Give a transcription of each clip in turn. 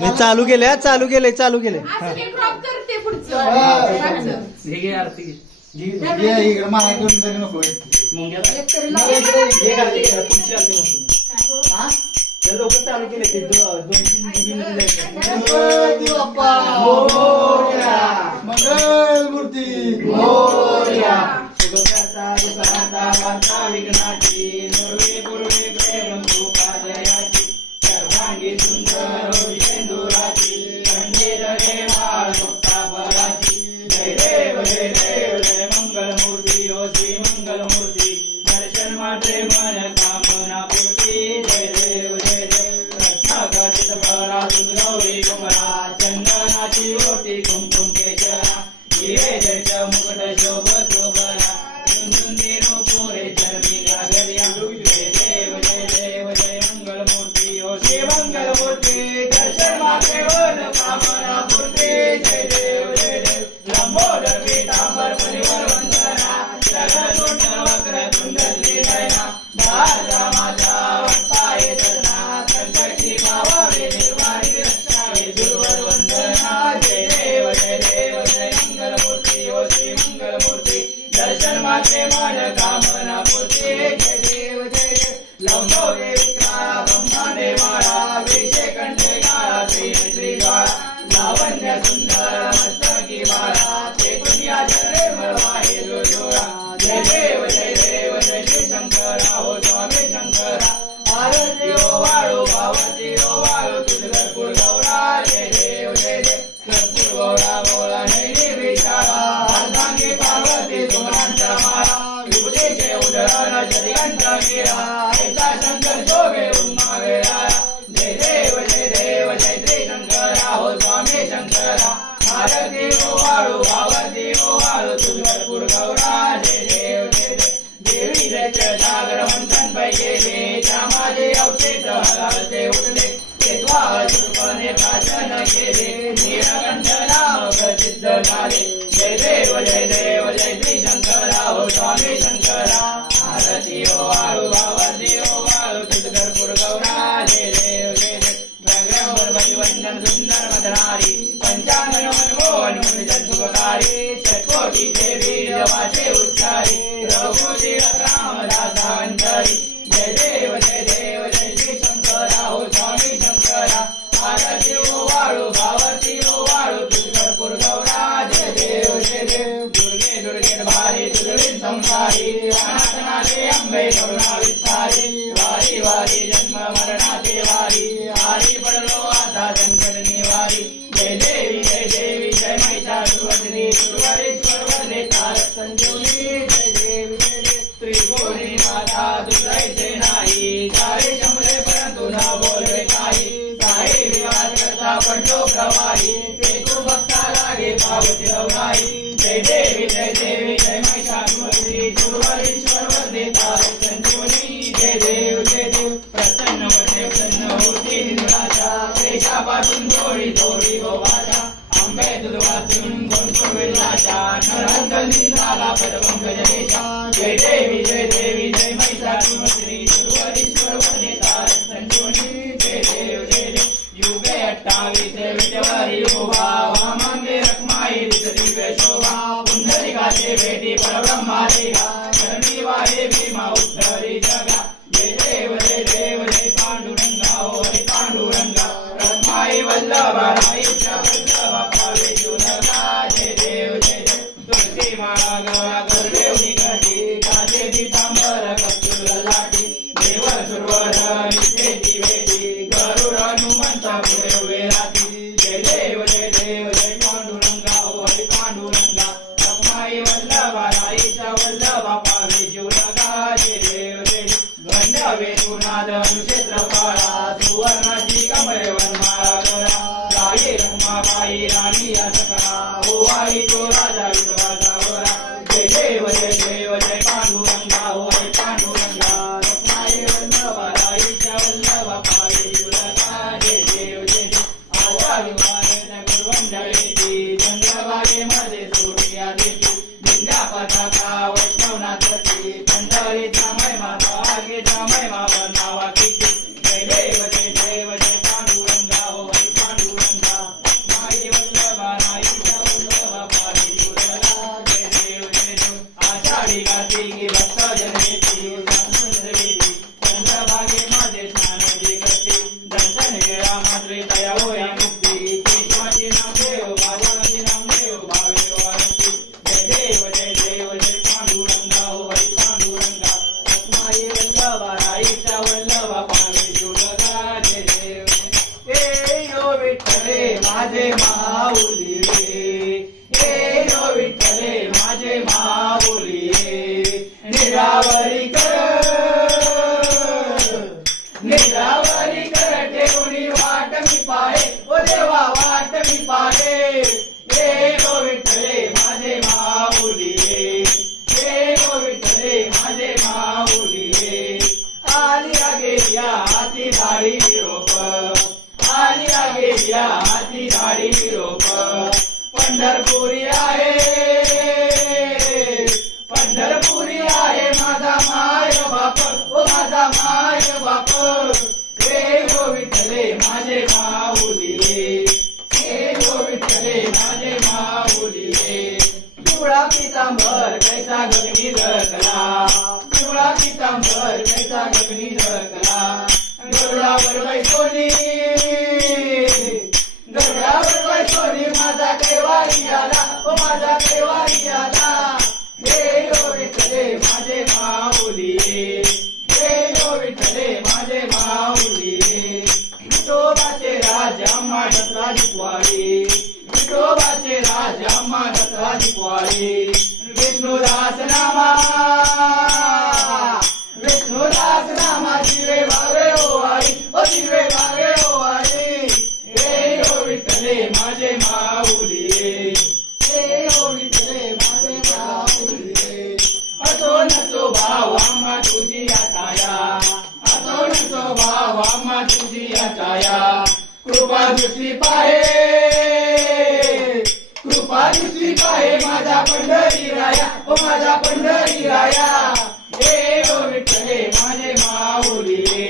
मी चालू केले चालू केले इकडे मला करून तरी नको लोक चालू केले ते 2-3 मंगल मूर्ती सर्वांगी सुंदर सिंदुराची खंडीर रेवाळ मुक्तापराची जय देव जय मंगल मूर्ती ओ श्री मंगल मूर्ती दर्शन मात्रे मन कामना पूर्ती जय देव रत्नागत भरा गौरी कुमरा चंदनाची ओटी कुमकुम केशरा हिरे जट मुकुट शोभतो बरा सुंदुंदी पुरे चरमी गागरिया जय देव जय मंगल मूर्ती ओ श्री मंगल मूर्ती दर्शन मात्रे मन कामना पूर्ती जय देव लंबोदर पीतांबर परिवर वंदना जगदुंड वक्र कुंडली नयना दाता माता वक्ताये सदना संकटी भावावे निर्वाणी रक्षावे दुर्वर वंदना जय देव जय मंगल मूर्ती ओ श्री मंगल मूर्ती दर्शन मात्रे मन कामना पूर्ती जय देव लंबोदर विक्रा ब्रह्मांडे माळा विषय कंठे गाळा श्री गाळा लावण्य सुंदर मस्तकी बाळा ते दुनिया जरे मळवाहे जोडा जय देव जय श्री शंकरा हो स्वामी शंकरा आरती ओ वाळू पावती ओ वाळू तुझगरपूर गौरा जय देव कर्पूर गौरा बोला नैनी विशाळा अर्धांगी पार्वती सुमनांचा माळा विभूतीचे उदरण जदिगंठ गिरा ऐसा शंकर शोभे उन्मा वेळा जय देव जय श्री शंकरा हो स्वामी शंकरा आरती ओ वाळू पावती ओ वाळू तुझगरपूर गौरा जय देव देवी जय सागर मंथन पै गेले त्यामाजे अवशेष हलालते उठले ते द्वार चुकने प्राशन केले नीलकंठ नाम प्रसिद्ध झाले जय देव जय श्री शंकरा हो स्वामी शंकरा आरती ओ वाळू पावती ओ वाळू तुझगरपूर गौरा जय देव प्रग्रहण बलिवंदन सुंदर मदनारी पंचांगन मनमोहन सुखकारी षटकोटी देवी देवाचे उच्चारी रघुजी रामदासा अंतरी जय देव जय श्री शंकरा हो स्वामी शंकरा आरती ओ वाळू भावती ओ वाळू तुझगरपूर गौरा जय देव दुर्गे भारी दुर्गे संसारी अनाथनाथे अंबे करुणा विस्तारी वारी जन्म मरणाचे वारी आरी पडलो आता संकट निवारी जय देवी जय महिषासुरवदनी दुर्वारेश्वर वरदे तारक संजीवनी जय देवी त्रिभुवनी माता तुझैसे नाही सारे शंभरे परंतु न बोलवे काही साई विवाद करता पडतो प्रवाही ते तू भक्ता लागे पावती रवराई जय देवी जय महिषासुरवदनी दुर्वारेश्वर वरदे तारक संजीवनी जय देव प्रसन्न होती निराशा क्लेशापासून थोडी गोवाचा आंबे दूध वाचून गोंडून विलाशा नरहंतली झाला पदपंकज देशा जय देवी जय महिषासुरमर्दिनी दुर्वारेश्वर वरदे तारक संजीवनी जय देव युगे 28 विजयवारी उभा वामांगे रखमाई दिव्य शोभा पुंडलिकाचे भेटी परब्रह्मा देवा धरणी वाहे भीमा उद्धरी जगा जय देव जय पांडुरंगा हो हरी पांडुरंगा रखमाई वल्लभा राईच्या वल्लभा पावे जुनगा जय देव तुळशी माळा गळा गरुडेवनी काठी काठे पीतांबर कस्तुर लाटी देवर सुरवर नित्येची भेटी गरुड हनुमंता पुढे उभे राहती जय देव जय पांडुरंगा हो हरी पांडुरंगा रखमाई वल्लभा राईच्या वल्लभा पावे जुनगा जय देव गंधवे सुनाद अनुक्षेत्र पाळा सुवर्णाची कमळे वनमाळा करा राई रखमाबाई विठ्ठले माझे माऊली रे, हे ओ विठ्ठले माझे माऊली रे. निरावरी कर ठेवणी वाट मी पाहे, ओ देवा वाट मी पाहे. हे ओ विठ्ठले माझे माऊली रे, हे ओ विठ्ठले माझे माऊली रे. आली गेल्या हाती झाडी निरोप, आली गेल्या हाती झाडी निरोप. पंढरपुरी आहे, पंढरपुरी आहे माझा माय बाप, ओ माझा माय बाप. हे ओ विठ्ठले माझे माऊली रे, हे ओ विठ्ठले माझे माऊली रे. पिवळा पितांबर कैसा गगनी झळकला, पिवळा पितांबर कैसा गगनी झळकला. गरुडावर बैसोनी, गरुडावर बैसोनी माझा कैवारी आला, ओ माझा कैवारी आला. हे ओ विठ्ठले माझे माऊली रे, हे ओ विठ्ठले माझे माऊली रे. विठोबाचे राजा माडतला दिपवाळी, विठोबाचे राजा माडतला दिपवाळी. विष्णुदास नामा, विष्णुदास नामा दिवे भावे ओवाळी, ओ दिवे भावे ओवाळी. हे ओ विठ्ठले माझे माऊली रे, हे ओ विठ्ठले माझे माऊली रे. असो नसो भाव आम्हा तुझी छाया, असो नसो भाव आम्हा तुझी छाया. कृपा दृष्टी पाहे, कृपा दृष्टी पाहे माझा पंढरी राया, ओ माझा पंढरी राया. हे ओ विठ्ठले माझे माऊली रे,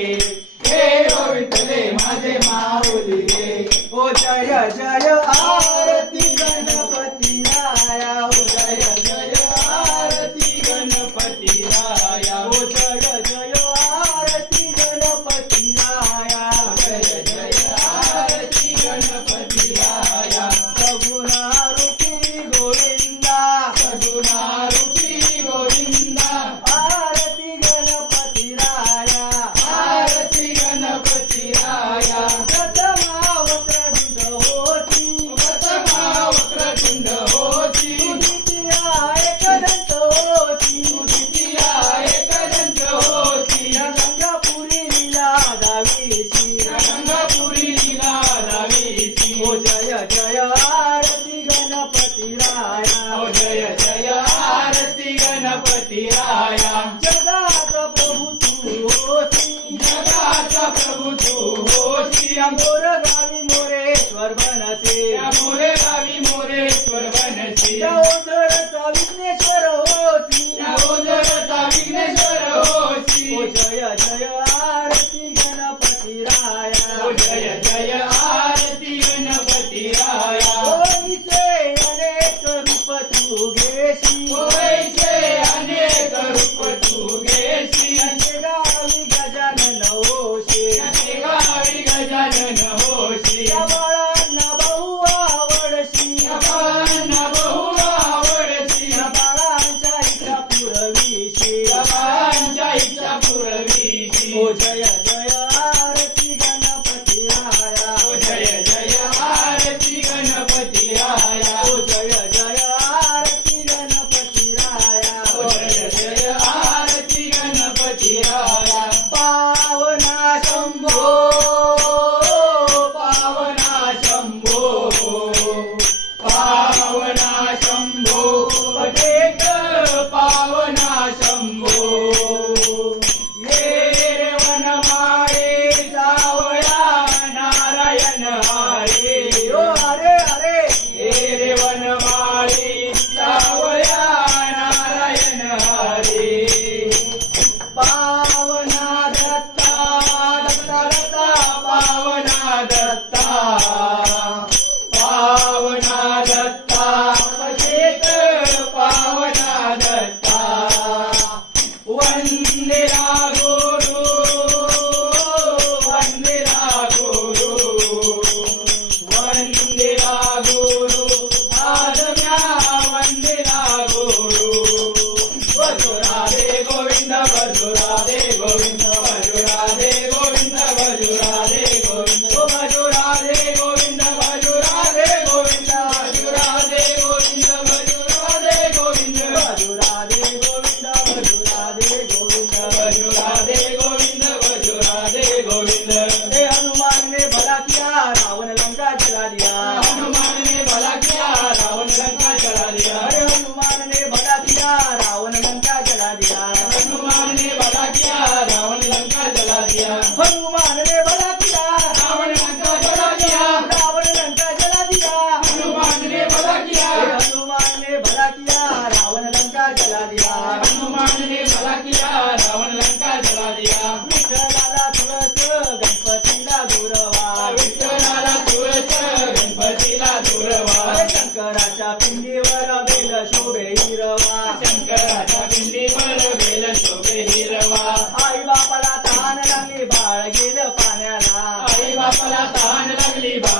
हे ओ विठ्ठले माझे माऊली रे. ओ जय जय आरती गणपती राया, ओ जय जय आरती गणपती राया. ओ जय जय आरती गणपती राया, जय जय आरती गणपती राया. सगुणारूपी गोविंदा, सगुणारूपी गोविंदा. आरती गणपती राया, आरती गणपती राया. प्रथमा वक्र होती, प्रथमा वक्र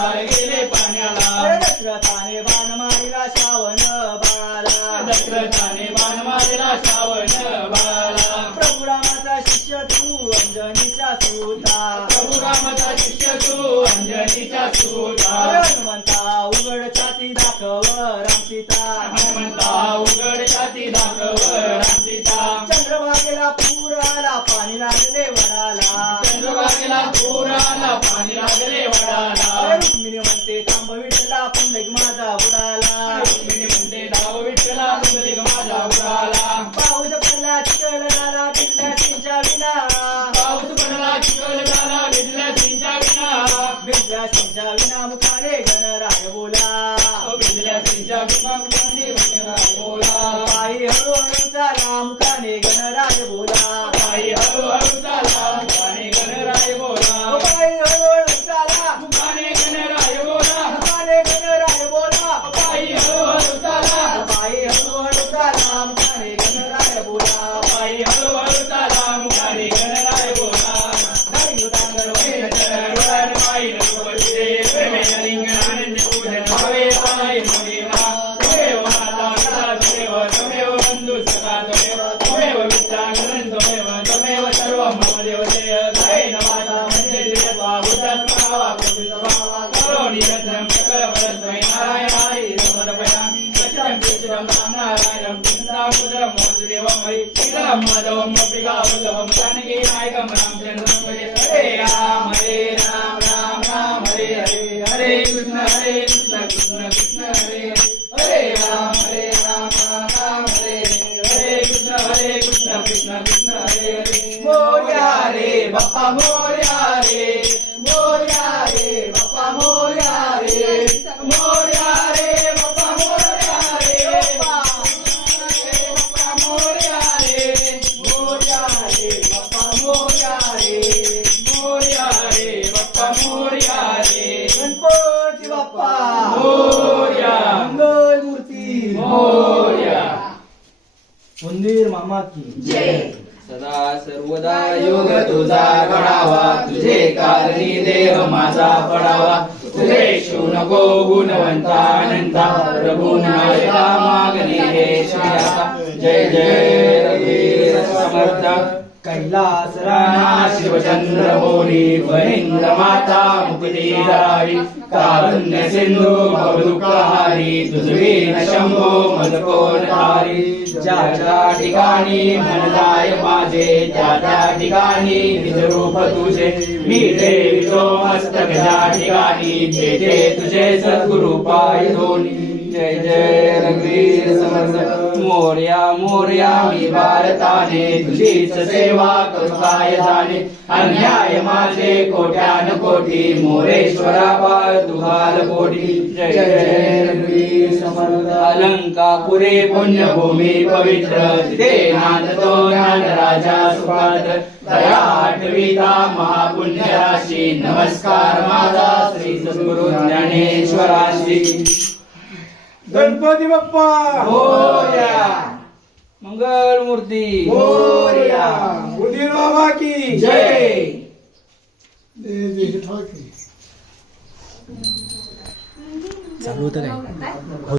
पाय गेले पाण्याला दशरथाने बाण मारिला श्रावण बाळाला दशरथाने बाण मारला श्रावण बाळाला प्रभू रामाचा शिष्य तू अंजनीचा सूता प्रभू रामाचा शिष्य तू अंजनीचा सूता हनुमंता उघड छाती दाखव रामसीता हनुमंता उघड छाती दाखव रामसीता चंद्रभागेला पूर आला पाणी लागले वडाला चंद्रभागेला पूर आला पाणी लागले वडाला रुक्मिणी म्हणते थांब विठला पुंडलिक माझा बुडाला रुक्मिणी म्हणते धाव विठ्ठला पुंडलिक माझा उडाला पाऊस पडला चिखल झाला भिजल्या सिंच्या विना पाऊस पडला चिखल झाला भिजल्या सिंच्या विना भिजल्या सिंच्या विना मुखाने गणराय बोला भिजल्या सिंच्या विना मुखाने गणराय बोला पायी हळूहळू चाला मुखाने गणराय बोला पायी हळूहळू चाला मुखाने गणराय बोला पायी हळूहळू चाला मुखाने गणराय बोला मुखाने गणराय बोला पायी हळूहळू चाला पायी हळूहळू चाला मुखाने गणराय बोला पायी हळूहळू चाला मुखाने गणराय बोला गाडी तांगर वैर चरण वरण पायी नकोशी रे प्रेमे लिंगनानंद पूजन भावे पायी मुलीना त्वमेव माता पिता त्वमेव त्वमेव बंधु सखा त्वमेव मित्रांगणं त्वमेव सर्व मम देवतेय गायेन माता म्हणजे देवा बुद्धात्मा वा पुरुषवा करोणी रत्नं सकल परस्मै नारायणाय समर्पयामि वचनं कृष्णं नारायणं चिन्तामुद्रं मोसदेवं हरि श्रीराम माधवं पिकावल्लभं जानकी नायकं रामचन्द्रं भजे हरे राम राम राम हरे हरे हरे कृष्ण कृष्ण कृष्ण हरे हरे राम राम हरे हरे कृष्ण कृष्ण कृष्ण हरे हरे मोरया रे बाप्पा मोरया रे मोरया रे बाप्पा मोरया रे मोरया रे बाप्पा मोरया रे बाप्पा मोरया रे मोरया रे बाप्पा मोरया रे मोरया रे बाप्पा मोरया रे गणपती बाप्पा मोरया मंगल मूर्ती मोरया मंदिर मामा की सदा सर्वदा योग तुझा घडावा तुझे कारणी देह माझा पडावा तुझे शिव नको गुणवंता अनंता प्रभू नायका मागणे हे श्रेयाचा जय जय रघुवीर समर्थ कैलास राणा शिवचंद्र बोली फणींद्र माता मुक्ती धरावी कारुण्य सिंधू भवदुःखहारी तुझवीन शंभो मज कोण धारी ज्या ज्या ठिकाणी मन जाय माझे त्या त्या ठिकाणी निज रूप तुझे मी ठेवितो मस्तक ज्या ठिकाणी तेथे तुझे सद्गुरु पाय दोन्ही जय जय रघुवीर समर्थ मोरया मोरया मी भारताने तुझीच सेवा करू काय जाणे अन्याय माझे कोट्यान कोटी मोरेश्वरा पाय तुहाल कोटी जय जय रघुवीर समर्थ अलंकापुरे पुण्यभूमी पवित्र तिथे नांदतो ज्ञान राजा सुपात्र दया आठविता महापुण्य राशी नमस्कार माझा श्री सद्गुरु ज्ञानेश्वराशी गणपती बाप्पा मोरया मंगल मूर्ती मोरया उदीर बाबा की जय चालू होतं काय